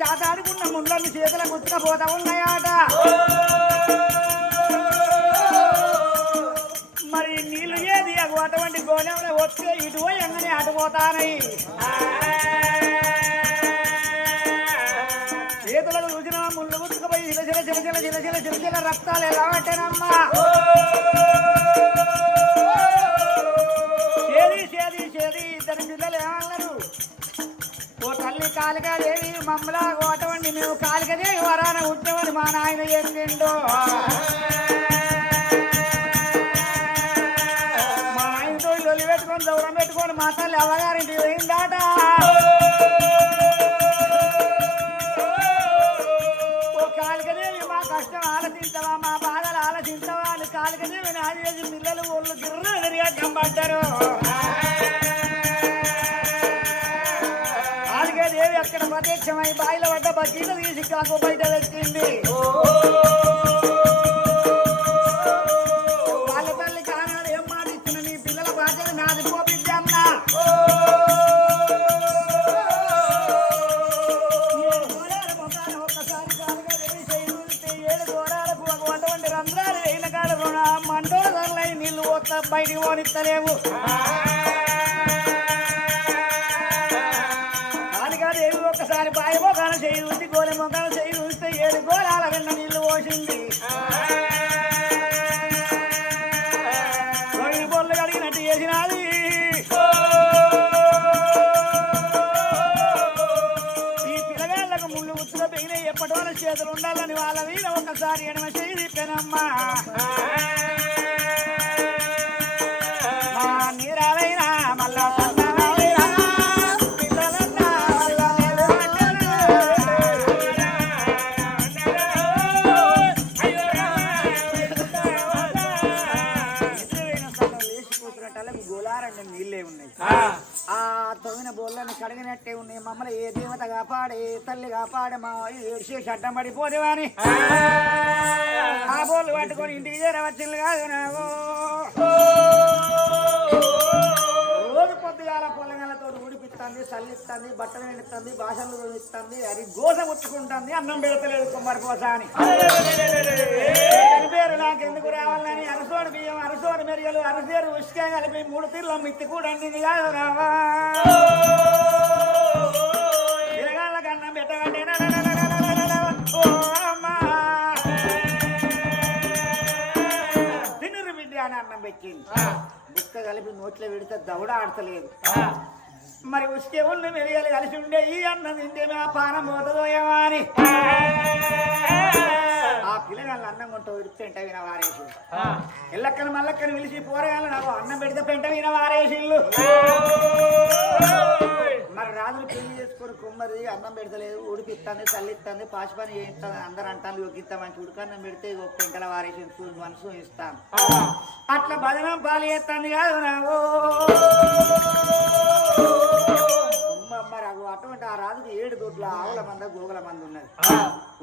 చాతాడుకున్న ముళ్ళని చేతుల గుచ్చుకపోతా ఉన్నాయాట. మరి నీళ్లు ఏది అటువంటి గోళంలో వస్తే ఇటు పోయి ఎంగనే అటుపోతానయి. చేతులకు చూసిన ముళ్ళు గుచ్చుకుపోయి చిలచిల చిలచిల చిలచిల చిలచిల రక్తాలు ఎలా పట్టానమ్మా. చేది చేది చేది ఇద్దరు పిల్లలు ఏమన్నారు, ఓ తల్లి కాలికాదేవి మమ్మలా అటువంటి మేము కాలికదేవి వరాన ఉద్యమని మా నాయన చెప్పిండు. మా ఆయనతో లొల్లి పెట్టుకొని దూరం పెట్టుకొని మా తల్లి అవ్వగారింటి పోయిందాట. ఓ కాలికదేవి మా కష్టం ఆలోచించవా, మా బాధలు ఆలోచించవా అని కాలికదేవి నాదేవి పిల్లలు ఒళ్ళు గిర్ర తిరిగా కంపడ్డారు. దేవి అక్కడ ప్రత్యక్షమై బాయిల పడ్డ బకీలు తీసి కాకు బయట పెట్టింది. వాళ్ళ తల్లి కానాడు ఏం మాట ఇచ్చిన నీ పిల్లల బాధ్యత నాది పోపిద్దామన్నా. ఒక్కసారి కాలుగా దేవి చేయిస్తే 7 గోడాలకు అటువంటి రంధ్రాలు వేయిన కాడ రుణ మంటోడ ధరలై నీళ్లు బయటికి పోనిస్తలేవు. ఒకసారి బాయి మొగాల చేయి ఉంచి గోలె మొగాల చేయి ఉంచితే 7 గోళాల వెన్న నీళ్లు పోసింది. గొయ్యి బొల్లు కడిగినట్టు చేసినది. ఈ పిల్లగాళ్ళకు ముళ్ళు ఉచ్చుగా పెగిన ఎప్పటి వాళ్ళ చేతులు ఉండాలని వాళ్ళ మీద ఒకసారి ఎడమ చేయి తిప్పానమ్మా. నీరాలైనా మళ్ళా నీళ్ళే ఉన్నాయి. ఆ తొమ్మిన బోళ్ళని కడిగినట్టే ఉన్నాయి. మమ్మల్ని ఏ దేవత కాపాడే తల్లి కాపాడే మా ఏడ్చేసి అడ్డం పడిపోదేవా అని ఆ బోళ్ళు పట్టుకొని ఇంటికి చేరవచ్చింది కాదు. నాకు రోజు పొద్దుగాల పొల్లగాలతో ఉడిపిస్తుంది, చల్లిస్తుంది, బట్టలు నిండుతుంది, భాషలు ఇస్తుంది, అది గోస ముట్టుకుంటుంది. అన్నం పెడతలేదు కుమ్మరి కోస అని పేరు నాకెందుకు రావాలని అరసోడు బియ్యం, అరసోడు మెరియలు, అరసేరు ఉష్క కలిపి 3 తీర్ల మిత్తి కూడా అండింది కాదు. రావా పిల్లగాళ్ళకి అన్నం పెట్టమంటే తినురు బిడ్డ అని అన్నం పెట్టింది. బుక్క కలిపి నోట్లో పెడితే దవడ ఆడతలేదు. మరి ఉష్కే ఉన్న మెరియలు కలిసి ఉండే ఈ అన్నం తింటే ఆ పానం పోతుందో ఏమో అని ఆ పిల్లగాళ్ళ అన్నం కొంట విడితే పెంట విన వారేసి ఎల్లక్కని మల్లక్కని పిలిచి పోరగాళ్ళ నాకు అన్నం పెడితే పెంట విన వారేసిళ్ళు. మరి రాజులు పెళ్లి చేసుకొని కుమ్మరి అన్నం పెడతలేదు, ఉడిపిస్తుంది, చల్లిస్తుంది, పాసిపని చేయిస్తుంది. అందరు అంటాను ఒక్కింత మంచి ఉడికన్నం పెడితే పెంటల వారేసి మనసు ఇస్తాను. అట్లా భజనం పాలు చేస్తుంది కాదు నాకు. మరి అటువంటి ఆ రాజుకి 7 దొడ్ల ఆవుల మంద గోగుల మంది ఉన్నది.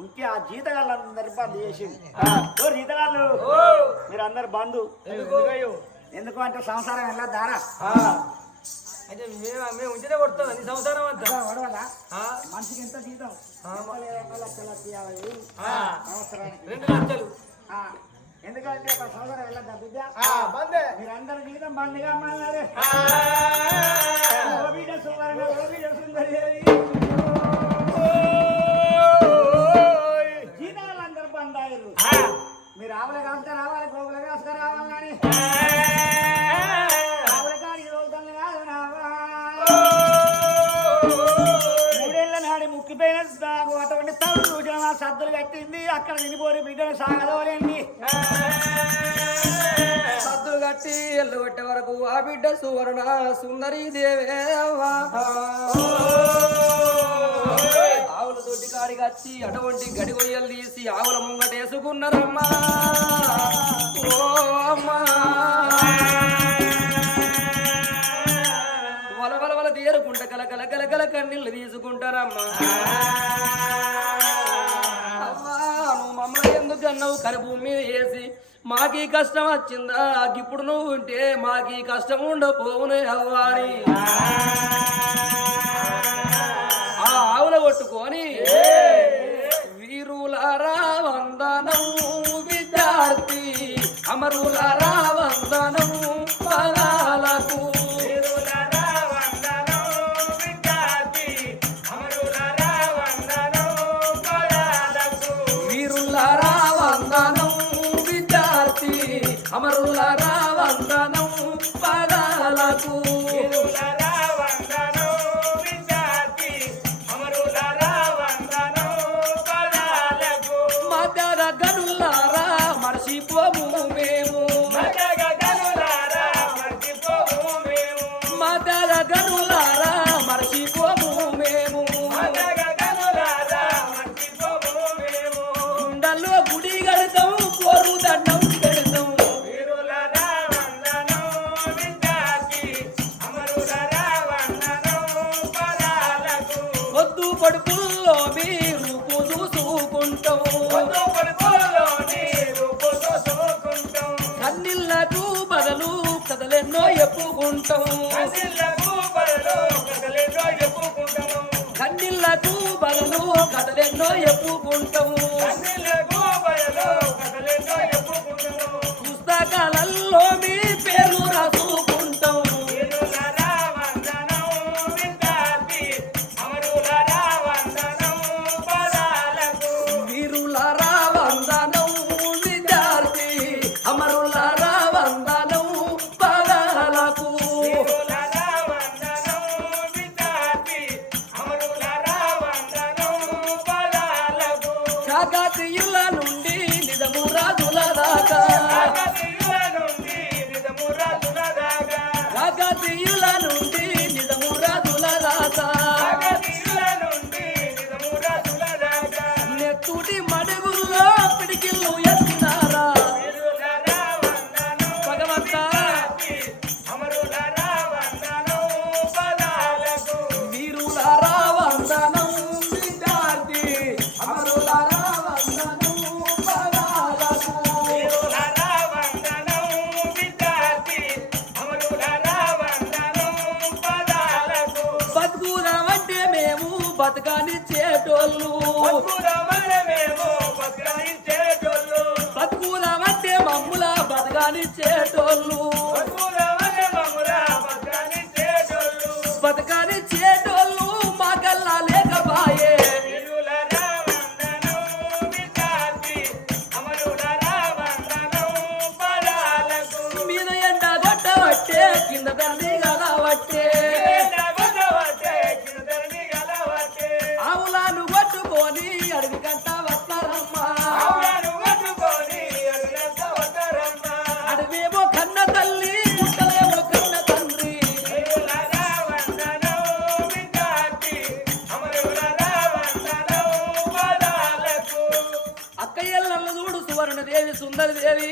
ఉంటే ఆ జీతగాళ్ళందరి బంద్ చేసింది. జీతగాళ్ళు మీరు అందరు బంధు. ఎందుకు అంటే సంసారం ఎలా దారా అయితే మేము ఉంటేనే కొడతాం నీ సంసారం అంతా వడవదా. మనిషికి ఎంత జీతం? 2,50,000 2 లక్షలు. ఎందుకంటే సంసారం వెళ్ళద్దా బిడ్డ? మీరందరూ జీతం బండిగా అమ్మాలి. జీతాలందరూ బంద్ అయ్యారు. మీరు ఆవుల కాస్త రావాలి, గోగుల కాస్త రావాలని ఆవుల కాడికి రోజులు కాదు. 3 ఏళ్ల నాడి ముక్కిపోయిన అటువంటి తల్లి చూసిన సద్దులు కట్టింది. అక్కడ నిలిపోయి బిడ్డలు సాగదోలేండి. సద్దులు కట్టి ఎల్లు కొట్టే వరకు ఆ బిడ్డ సువర్ణ సుందరీ దేవే ఆవుల తోటి కాడికి వచ్చి అటువంటి గడి గొయ్యలు తీసి ఆవుల ముంగటేసుకున్నారమ్మా. ఓ అమ్మా వల తీరుకుంట కలకల కలకల కన్నీళ్ళు తీసుకుంటారమ్మా. అమ్మా నువ్వు మమ్మల్ని ఎందుకు అన్నావు కనుభూమి మీద వేసి మాకీ కష్టం వచ్చిందా? ఇప్పుడు నువ్వు ఉంటే మాకీ కష్టం ఉండపోవునే అవ్వాలి. ఆ ఆవుల కొట్టుకొని అమరులారా వందనం పదాలకు వీరులారా వందనం విద్యార్థి అమరులారా వందనం పదాలకు మదర గనులారా మర్చిపోము మేము మదర గనులారా మర్చిపోము మేము గుండెల్లో గుడి కడతాం కోరు దండం పెడతాం పొద్దు పడుపుల్లో మీరు చూసుకుంటాం కన్నీళ్లకు బదులు కథలెన్నో ఎప్పుకుంటాం కన్నీళ్లకు బదులు కథలెన్నో ఎప్పుకుంటాం పుస్తకాలలో మీ పేరు రాసుకుంటాం వీరులారా వందనం విద్యార్థి అమరులారా వందనం పదాలకు కాకతీయుల నుండి నిజము రాజుల దాకా కాకతీయుల నుండి నిజము రాజుల దాకా నెత్తుటి మడుగుల్లో పిడికిళ్ళు ఎత్తినారా భగవంతా వీరులారా వందనం విద్యార్థి అమరులారా వందనం పదాలకు బతుకుదామంటే మేము బతకానిచ్చేటోళ్ళు బతుకుదామంటే మమ్ముల బతకానిచ్చేటోళ్ళు బతకానిచ్చేటోళ్ళు మాకల్లా లేకపాయే మీద ఎండ కొట్టబట్టే కింద తండ్రి కలవట్టే ఆవులాను కొట్టుకొని అడవి కంట వస్తారమ్మా అడవేమో కన్న తల్లి గుట్టలేమో కన్న తండ్రి అక్కయ్యలను చూడు సువర్ణదేవి సుందరదేవి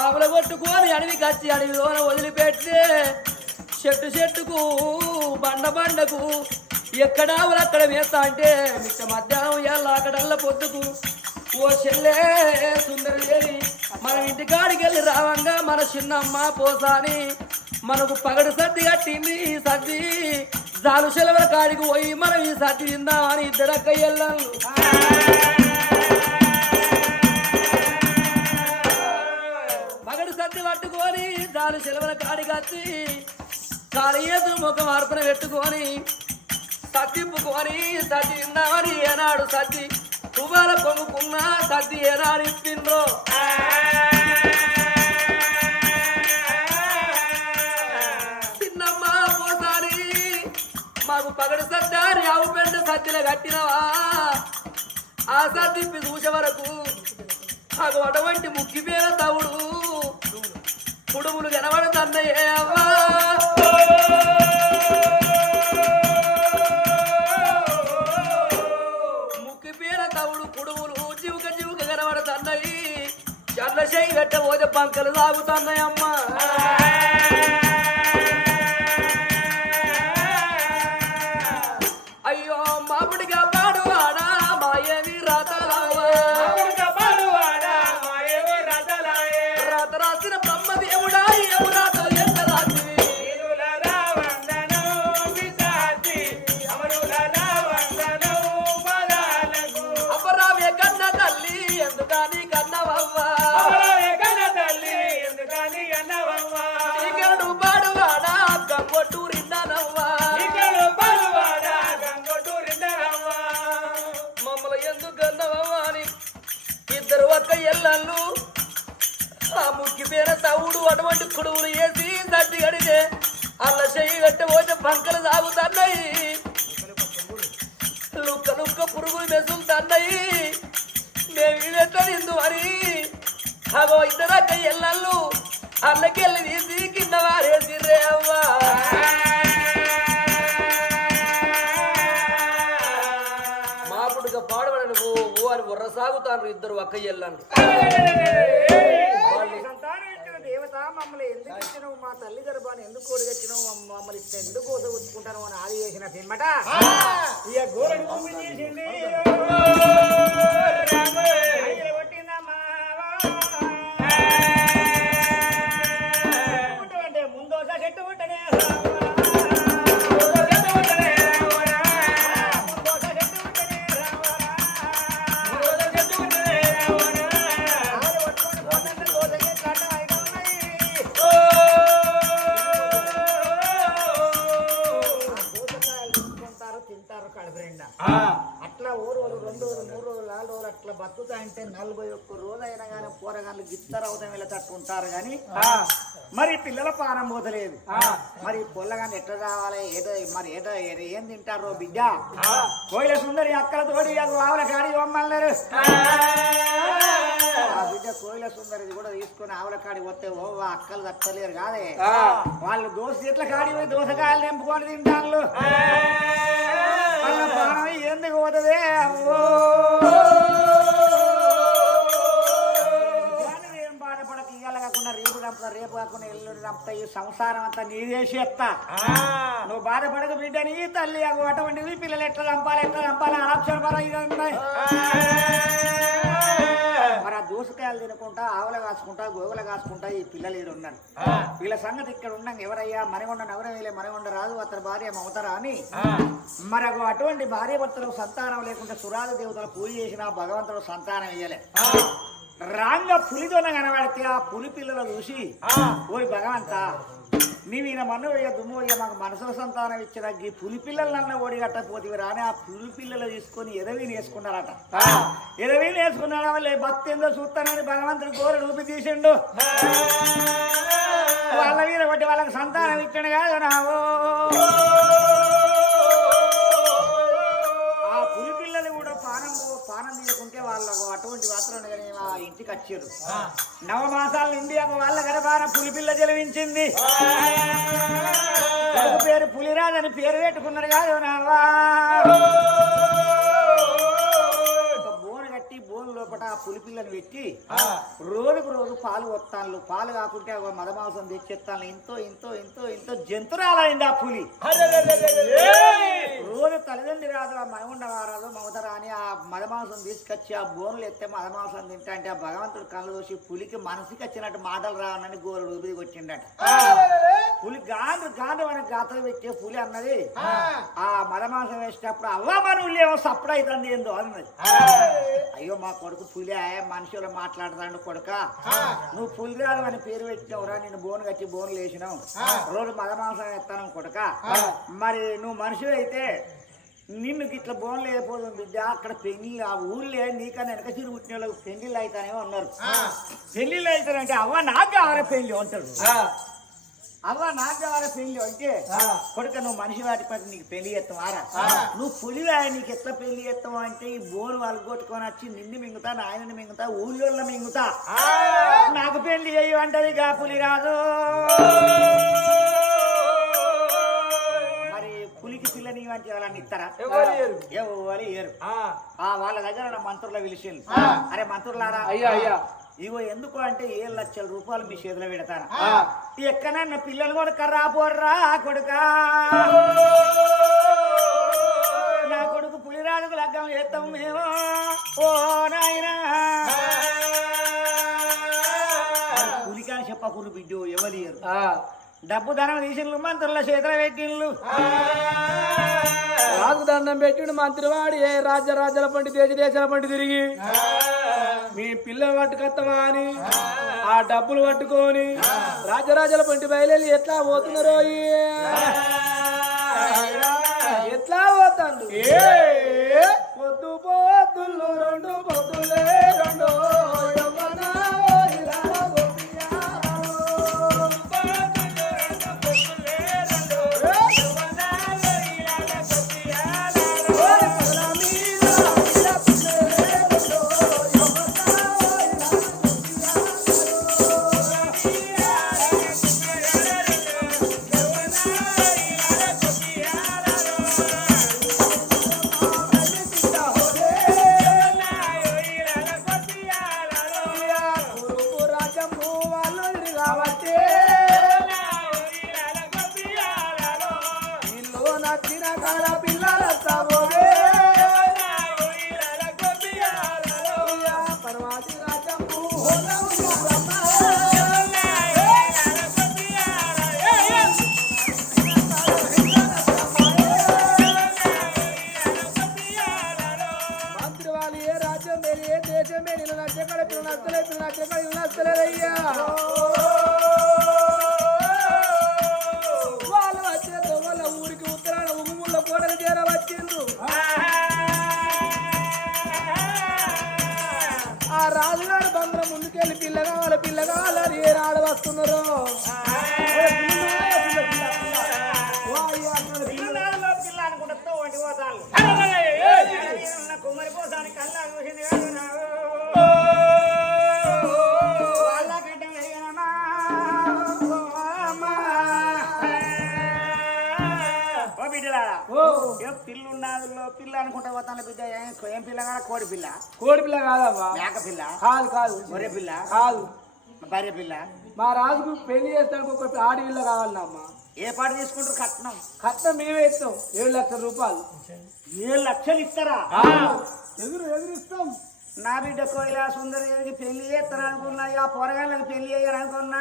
ఆవుల కొట్టుకొని అడవికి వచ్చి అడవిలోన వదిలిపెట్టే చెట్టు చెట్టుకు బండ బండకు ఎక్కడ ఆవులు అక్కడ వేస్తా అంటే మిట్ట మధ్యాహ్నం ఎలా అక్కడల్లా పొద్దుకు ఓ చెల్లే సుందరదేవి మన ఇంటికాడికి వెళ్ళి రావంగా మన చిన్నమ్మ పోసాని మనకు పగడు సర్ది కట్టింది ఈ సర్ది జాలు సెలవుల కాడికి పోయి మనం ఈ సర్ది తిందామని ఇద్దరు అక్కయ్యలు పగడు సర్ది పట్టుకొని జాలు సెలవుల కాడికి వచ్చి కాలు ఏదురు ముఖం అర్పణ పెట్టుకొని సర్దిప్పుకొని సర్ది తిందామని ఏనాడు సర్ది పువ్వాల పొంగుకున్న సర్ది ఏనాడు ఇప్పిండ్రో చిన్నమ్మ పోసారి మాకు పగడు సర్దారి ఆవు పెంట సర్దిలో కట్టినవా ఆ సర్దిప్పి చూసే వరకు మాకు అటువంటి ముక్కి పేర తవుడు కుడుములు కనబడుతున్నాయే అవ్వా చల్ల చేయి పెట్టబోతే పంకలు తాగుతున్నాయమ్మా అయ్యో మామిడిగా పాడువాడా మాయేవి రాతలావా రాత రాసిన బ్రహ్మదేవుడా ఏవు రాత ఎంత రాత్రి అపరావే కన్న తల్లి ఎందుకని కన్నవవ్వా అన్నయ్యి మేమిదెట్లా నిందు అని అగో ఇద్దరక్క ఎల్లళ్ళు అల్లకెళ్ళి తీసి కింద వారేసిర్రే అవ్వా మాపుడుగా పాడబడను ఓ అని బుర్ర సాగుతాను ఇద్దరు అక్క ఎల్లను దేవత మమ్మల్ని ఎందుకు ఇచ్చినావు మా తల్లి గర్భాన్ని ఎందుకు కొడుగచ్చినావు మమ్మల్ని ఎందుకు కోసం ఉంచుకుంటాను అని ఆది చేసిన పిమ్మట ఇక గోరడు భూమి చేసింది అంటే ముందోస చెట్టు ఉంటనే అట్లా ఓ రోజు 2 రోజులు 3 రోజులు 4 రోజులు అట్లా బతుకుతా అంటే 41 రోజు అయినా కానీ పోరగాళ్ళు గిత్తరు అవుతాం వీళ్ళ తట్టు ఉంటారు కానీ మరి పిల్లల పానం పోతలేదు మరి పొల్లగాని ఎట్లా రావాలి ఏదో మరి ఏదో ఏం తింటారో బిడ్డ కోయిల సుందరి అక్కలతోటి ఆవుల కాడి బొమ్మన్నారు ఆ బిడ్డ కోయిల సుందరిది కూడా తీసుకొని ఆవుల కాడి పోతే ఓ అక్కలు తట్టలేరు కాదే వాళ్ళు దోశ చెట్ల కాడి పోయి దోసకాయలు నింపుకొని తింటాను ప్రాణం ఎందుకు పోతుంది ఏం బాధపడక ఇవాళ కాకుండా రేపు చంపుతా రేపు కాకుండా ఎల్లుండి చంపుతా ఈ సంసారం అంతా నీ చేసేస్తా నువ్వు బాధపడక బిడ్డ నీ తల్లి అటువంటివి పిల్లలు ఎట్లా చంపాలి ఆప్షన్ పర ఇది మరి ఆ దోసకాయలు తినుకుంటా ఆవుల కాసుకుంటా గోగుల కాసుకుంటా ఈ పిల్లలు ఇది ఉన్నారు వీళ్ళ సంగతి ఇక్కడ ఉన్నాం ఎవరయ్యా మనగొండ నగరవేలే మనగొండ రాదు అతని భార్య మమతరా అని మరి అటువంటి భార్య భర్తలకు సంతానం లేకుండా సురాజ దేవతలు పూజ చేసిన భగవంతుడు సంతానం ఇయ్యలే రాంగ పులితోన కనబడితే ఆ పులి పిల్లలు చూసి ఓరి భగవంత నీవు ఈయన మన్ను వేయ దుమ్ము వేయ మాకు మనసుల సంతానం ఇచ్చిన ఈ పులి పిల్లలన్న ఓడి కట్టపోతే రాని ఆ పులి పిల్లలు తీసుకొని ఎదవీని వేసుకున్నారట ఎదవీని వేసుకున్నారా వాళ్ళ భక్తి ఏందో చూస్తానని భగవంతుడు గోరు రూపి తీసిండు వాళ్ళ మీద కొట్టి వాళ్ళకి సంతానం ఇచ్చాడు కాదు నావో ఆ పులి పిల్లలు కూడా పానం తీయకుంటే వాళ్ళకు అటువంటి మాత్రం కానీ ఆ ఇంటికి వచ్చారు 9 మాసాల నుండి వాళ్ళ గర్భాన పులిపిల్ల జలవించింది పేరు పులిరాజు అని పేరు పెట్టుకున్నారు కాదు నావా బోను కట్టి బోను లోపల ఆ పులిపిల్లని పెట్టి రోజుకు రోజు పాలు వస్తాను పాలు కాకుంటే మదమాంసం తెచ్చేస్తాను ఇంతో జంతురాలైంది ఆ పులి రోజు తల్లిదండ్రి రాదు ఆ మనగుండవారాదు మమతరా అని ఆ మదమాంసం తీసుకొచ్చి ఆ బోనులు ఎత్తే మదమాంసం తింటా అంటే ఆ భగవంతుడు కళ్ళు చూసి పులికి మనసుకి వచ్చినట్టు మాటలు రావనని గోరుడు ఊపిరి వచ్చిండట పులి గాండ్రు మనకు గాతలు పెట్టే పులి అన్నది ఆ మదమాంసం వేసేటప్పుడు అవ్వ మనవులు ఏమో సప్పుడు అవుతుంది ఏందో అన్నది అయ్యో మా కొడుకు పులి మనుషులు మాట్లాడతాడు కొడుక నువ్వు పులి రాదు అని పేరు పెట్టినవురా నేను బోను కట్టి బోన్లు వేసినావు రోజు మదమాంసం ఎత్తాను కొడుక మరి నువ్వు మనిషి అయితే నిన్ను ఇట్లా బోన్లు వేయకపోతుంది బిడ్డ అక్కడ పెళ్లి ఆ ఊళ్ళే నీకన్నా వెనక చిరు పుట్టిన వాళ్ళకి పెళ్లిళ్ళు అవుతానే ఉన్నారు పెళ్లిళ్ళు అవుతారంటే అవ్వ నాకు కావాలి పెళ్లి అంటాడు అవ్వ నాకు కావాలి పెళ్లి అంటే కొడుక నువ్వు మనిషి వాటి పట్టి నీకు పెళ్లి చేస్తావారా నువ్వు పులివా నీకు ఎట్లా పెళ్లి చేస్తావు అంటే ఈ బోను వాళ్ళు కొట్టుకొని వచ్చి నిన్ను మింగుతా నాయనని మింగుతా ఊళ్ళో మింగుతా నాకు పెళ్లి చేయు అంటది గా పులి రాదు పులికి పిల్లని వంటి వాళ్ళని ఇస్తారా ఎవరు ఏరు వాళ్ళ దగ్గర మంత్రుల పిలిచింది అరే మంత్రులారా అయ్యా ఇగో ఎందుకు అంటే 7 లక్షల రూపాయలు మీ చేతిలో పెడతారా ఎక్కడన్నా పిల్లలు కొడుక రాపోర్రా కొడుక నా కొడుకు పులిరాజుకు లగ్గం చేస్తాం మేము ఓ నాయనా పులికాని చెప్పకూరు బిడ్డు ఎవరు డబ్బు ధనం తీసిళ్ళు మంత్రుల చేతుల పెట్టిళ్ళు రాజు దండం పెట్టిండు మంత్రివాడి రాజ్యాల పండి దేశాల పండి తిరిగి మీ పిల్ల పట్టుకొత్తమా అని ఆ డబ్బులు పట్టుకొని రాజరాజల పండి బయలు ఎట్లా పోతున్నారో ఎట్లా పోతాడు పొద్దు పొద్దులు 2 పొద్దులే 2 వచ్చిండ్రు ఆ రాజుగారు బంగారం ముందుకెళ్ళి పిల్ల కావాలని ఏ రాడు వస్తున్నారు కుమ్మరి పోసాని కల్లా చూసింది పిల్లున్నాదులో పిల్ల అనుకుంటా పోతాను బిడ్డ ఏం పిల్ల కాదా కోడి పిల్ల కాదమ్మా మేక పిల్ల కాదు గొర్రె పిల్ల కాదు భార్య పిల్ల మా రాజుకు పెళ్లి చేస్తానికి ఒక ఆడపిల్ల కావాలమ్మా ఏ పాటు తీసుకుంటారు కట్నం మేమే ఇస్తాం 7 లక్షల రూపాయలు 7 లక్షలు ఇస్తారా ఎదురిస్తాం నా బిడ్డ కోయిలా సుందరికి పెళ్లి చేస్తాను అనుకున్నా ఆ పొరగాళ్ళకి పెళ్లి చేయాలి అనుకున్నా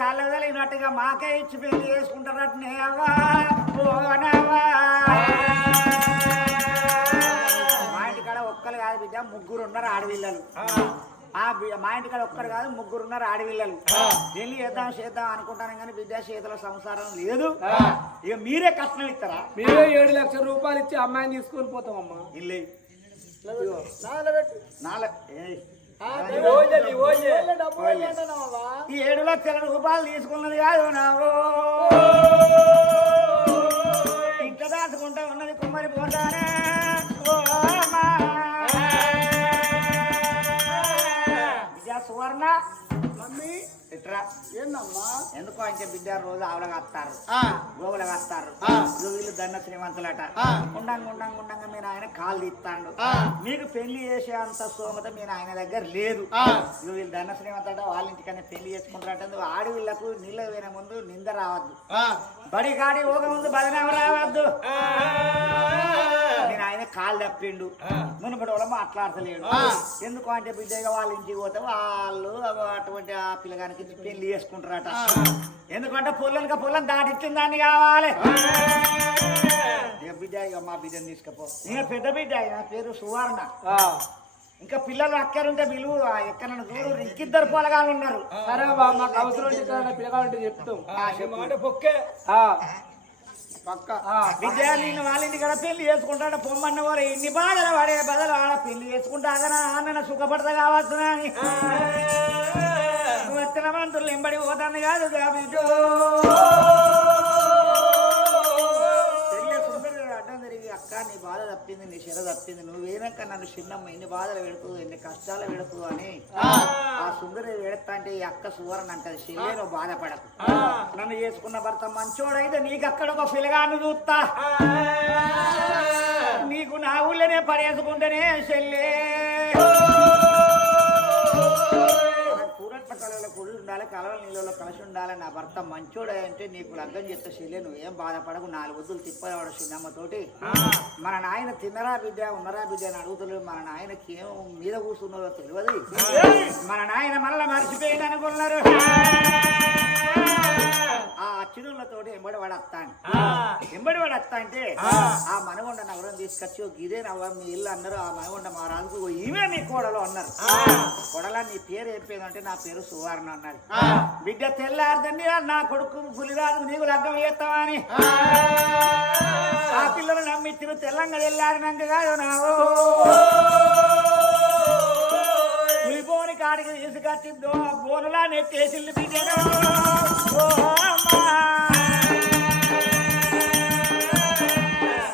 కాళ్ళ కలిగినట్టుగా మాకే ఇచ్చి పెళ్లి చేసుకుంటారట్నే అవ్వా మా ఇంటికాడ ఒక్కరు కాదు బిడ్డ 3 ఉన్నారు ఆడపిల్లలు మా ఇంటికాడ ఒక్కరు కాదు 3 ఉన్నారు ఆడపిల్లలు పెళ్లి చేద్దాం అనుకుంటాను కానీ బిడ్డ చేతుల సంసారం లేదు ఇక మీరే కష్టం ఇస్తారా మీరే 7 లక్షల రూపాయలు ఇచ్చి అమ్మాయిని తీసుకొని పోతామమ్మా ఇల్లు ఈ 7 లక్షల రూపాయలు తీసుకున్నది కాదు నావు ఇంత దాచుకుంటా ఉన్నది కుమ్మరి పోతానే సువర్ణ మమ్మీ ఇట్రా ఏందమ్మా ఎందుకో అంటే బిడ్డ రోజు ఆవులగా వస్తారు గోవులగా వస్తారు వీళ్ళు దండ శ్రీమంతులట ఉండంగా మీ నాయన కాలు తీస్తాడు మీకు పెళ్లి చేసే అంత స్తోమత మీ నాయన దగ్గర లేదు వీళ్ళు దండ శ్రీమంతులట వాళ్ళ ఇంటికన్నా పెళ్లి చేసుకుంటారట ఆడవిళ్లకు నీళ్ళ పోయిన ముందు నింద రావద్దు బడి కాడి పోక ముందు బదనామ రావద్దు నేను ఆయన కాలు తప్పిండు మునుపటి వాళ్ళ మాట్లాడతలేడు ఎందుకు అంటే బిడ్డగా వాళ్ళ ఇంటికి పోతే వాళ్ళు అటువంటి ఆ పిల్లగానికి పెళ్లి చేసుకుంటారట ఎందుకంటే పొలం దాటిచ్చిన దాన్ని కావాలి బిడ్డ ఇక మా బిడ్డని తీసుకపో నేను పెద్ద బిడ్డ నా పేరు సువర్ణ ఇంకా పిల్లలు అక్కరుంటే విలువ ఎక్కడ దూరం ఇంకిద్దరు పొలగాలు ఉన్నారు సరే మాకు అవసరం పిల్లగాలంటే చెప్తాం పొక్కే బిడ్డ నేను వాళ్ళ ఇంటి కూడా పెళ్లి చేసుకుంటాడు పొమ్మన్న వారు ఎన్ని బాధలు పడే బదులు ఆడ పెళ్లి చేసుకుంటాగా అన్న సుఖపడతా కావచ్చు అని వచ్చిన మంత్రులు ఎంబడి పోతాను కాదు బిడ్డు అడ్డం జరిగి అక్క నీ బాధ తప్పింది నీ శిర తప్పింది నువ్వేనాక నన్ను చిన్నమ్మ ఎన్ని బాధలు పెడుతూ ఎన్ని కష్టాలు పెడుతూ అని ఆ సుందరి పెడతా అంటే ఈ అక్క సువర్ణ అంటది చెల్లె నువ్వు బాధపడకు నన్ను చేసుకున్న భర్త మంచోడైతే నీకు అక్కడ ఒక పిల్లగాన్ని చూస్తా నీకు నా ఊళ్ళోనే పడేసుకుంటేనే చెల్లె కుడి ఉండాలి కలవ నీళ్ళలో కలిసి ఉండాలి నా భర్త మంచోడు అంటే నీకు లగ్గం చేస్తే చెల్లె నువ్వేం బాధపడకు 4 వద్దులు తిప్పవాడు చిన్నమ్మతోటి మన నాయన తిన్నరా బిడ్డ ఉన్నరా బిడ్డ అని అడుగుతలేదు మన నాయనకి ఏం మీద కూర్చున్నారో తెలియదు మన నాయన మళ్ళా మర్చిపోయింది అనుకున్నారు ఆ అచ్చుడులతోటి ఎంబడి వడత్తా అంటే ఆ మనగొండ నగరం తీసుకొచ్చి ఇదే నవ్వ మీ ఇల్లు అన్నారు ఆ మనగొండ మా రాజుకు ఈమె మీ కోడలు అన్నారు కోడలా నీ పేరు ఏం పేరు అంటే నా పేరు సువర్ణ అన్నది బిడ్డ తెల్లారదండి నా కొడుకు పులిరాజు నీకు లగ్గం చేస్తావా అని ఆ పిల్లలు నమ్మిచ్చిన తెల్లంగా తెల్లారినాక కాదు నావు పులిపోని కాడికి తీసుకొచ్చిందో బోనులా నెట్టేసిల్లు బిడ్డ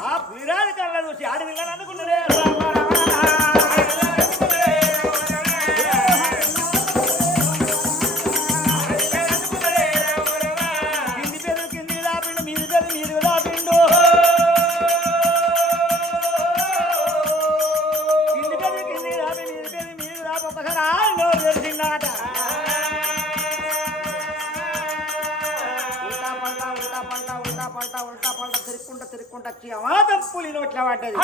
ఆ పులిరాజు కళ్ళ చూసి ఆడపిల్లని అనుకున్నారే తిరుక్కుంటా వచ్చి అమాతం పులి నోట్ల పడ్డది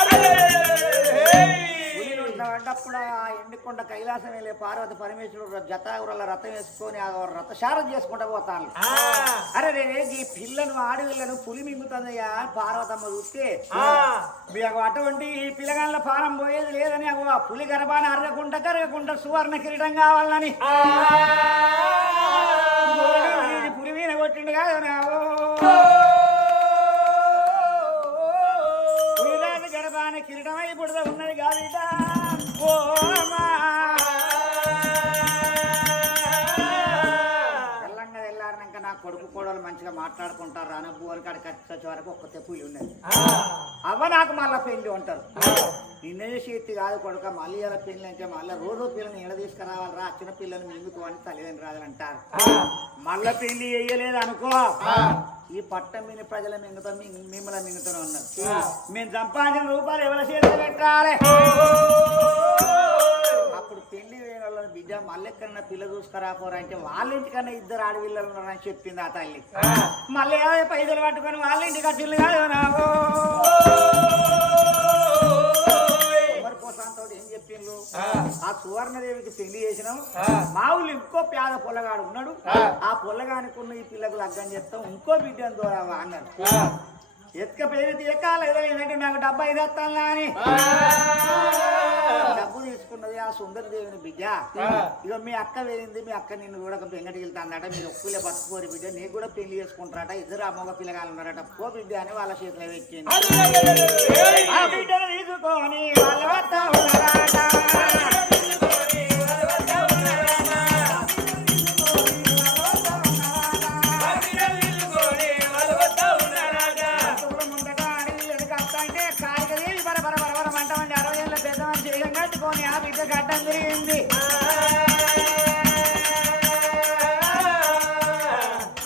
పులి నోట్ల పడ్డప్పుడు ఆ ఎండికొండ కైలాసం వెళ్ళే పార్వతి పరమేశ్వరుడు జతాగురల రథం వేసుకొని రథశారం చేసుకుంటా పోతాను అరే రే ఈ పిల్లను ఆడపిల్లను పులి మింగుతుందయ్యా పార్వతమ్మ చూస్తే అటువంటి ఈ పిల్లగాళ్ళ పానం పోయేది లేదని ఆ పులి గర్భాన్ని కరగకుండా సువర్ణ కిరీటం కావాలని పులి మీద కొట్టిండు కాదు నావో పులిరాజు గర్భాన కిరీటమై బుడద ఉన్నది కాదు ఓ అమ్మా తెల్లారినాక నా కొడుకు కోడలు మంచిగా మాట్లాడుకుంటారు రాను బోలు కాడికి వచ్చే వరకు ఒక్క తెప్పులు ఉన్నది అవ్వ నాకు మళ్ళా పెళ్లి ఉంటారు నిన్నే చేతి కాదు కొడుక మళ్ళీ ఇలా పెళ్లి అంటే మళ్ళీ రోజు పిల్లని ఎడ తీసుకురావాలరా చిన్న పిల్లని మింగుకో అని తల్లిదండ్రులు రాదంటారు మళ్ళా పెళ్లి వేయలేదు అనుకో ఈ పట్టం మీద ప్రజల మింగుతాం మిమ్మల్ని మింగుతూనే ఉన్నారు మేము సంపాదించిన రూపాయలు ఎవరి చేతిలో పెట్టాలి అప్పుడు పెళ్లి వేయని వాళ్ళని బిడ్డ మళ్ళీ ఎక్కడన్నా పిల్ల చూసుకురాపోరా అంటే వాళ్ళ ఇంటికన్నా ఇద్దరు ఆడపిల్లలు ఉన్నారని చెప్పింది ఆ తల్లి మళ్ళీ ఏదో పైసలు పట్టుకొని వాళ్ళ ఇంటికి వచ్చిల్లు కాదు నాకు ఏం చెప్పిండ్రు ఆ సువర్ణదేవికి పెళ్లి చేసినాం మా ఊళ్ళు ఇంకో పేద పొల్లగాడు ఉన్నాడు ఆ పొల్లగానికి ఉన్న ఈ పిల్లకు లగ్గం చేస్తాం ఇంకో బిడ్డను ద్వారా అన్నారు ఎత్తుక పేరు తీయకాల ఏదో ఏంటంటే నాకు డబ్బా ఇదేస్తాను అని డబ్బు తీసుకున్నది ఆ సుందరదేవిని బిడ్డ ఇక మీ అక్క వేయింది మీ అక్క నిన్ను కూడా బెంగటికి వెళ్తానట మీరు ఒక్కలే బతుకోరు బిడ్డ నీకు కూడా పెళ్లి చేసుకుంటారట ఇద్దరు అమ్మగ పిల్లగాలు ఉన్నారట పో బిడ్డ అని వాళ్ళ చేతిలో పెట్టింది ఆ బిడ్డను తీసుకొని వాళ్ళ వద్ద ఉన్నారట కట్టుకొని ఆ బిడ్డ గడ్డం తిరిగింది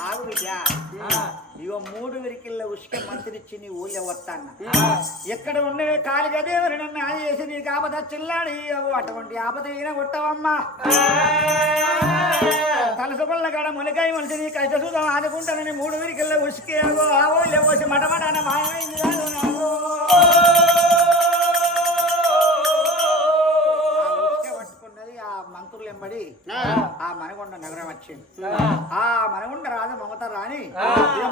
ఆగు బిడ్డ ఇగో 3 విరికిళ్ళ ఉష్క మంత్రిచ్చి నీ ఊళ్ళో వస్తాన్న ఎక్కడ ఉన్నవే కాలి గదేవరి నన్ను ఆది చేసి నీకు ఆపద చిల్లాడి అటువంటి ఆపద ఈయన కొట్టవమ్మా తలసుకున్న కాడ మునికాయ మనిషి నీ కష్ట చూద్దాం ఆదుకుంటానని 3 విరికిళ్ళ ఉష్కే ఆ ఊళ్ళో పోసి మటమటాన మాయమైంది కాదు నాకు మంత్రులు ఎంబడి ఆ మనగొండ నగరం వచ్చింది ఆ మనగొండ రాజు మమత రాని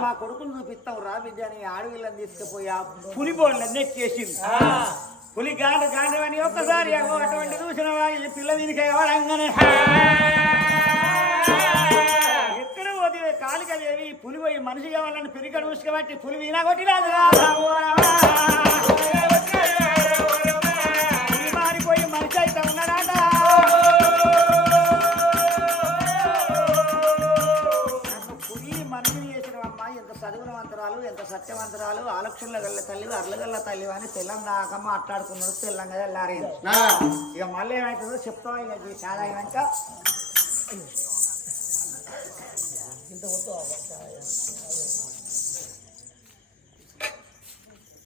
మా కొడుకును చూపిస్తాం రా బిడ్డ అని ఆడవిళ్ళని తీసుకుపోయి ఆ పులి బోళ్ళని ఎక్కేసింది పులి గాండ గాండవని ఒక్కసారి అటువంటి చూసిన పిల్ల దీనికి ఎవరంగానే ఎక్కడ పోతే కాలికదేవి పులి పోయి మనిషి కావాలని పెరిగడు ఉసుకబట్టి పులి వీనా కొట్టిరాదు పులి మారిపోయి మనిషి అయితే ఉన్నాడా ఎంత చదువునవంతరాలు ఎంత సత్యవంతరాలు ఆలక్షణల గల్ల తల్లి అర్లగల్ల తల్లి అని తెల్లం దాకా మాట్లాడుకున్నాడు తెల్లంగా వెళ్ళారేది ఇక మళ్ళీ ఏమవుతుందో చెప్తాం ఇక చాలా అయినాక ఇంత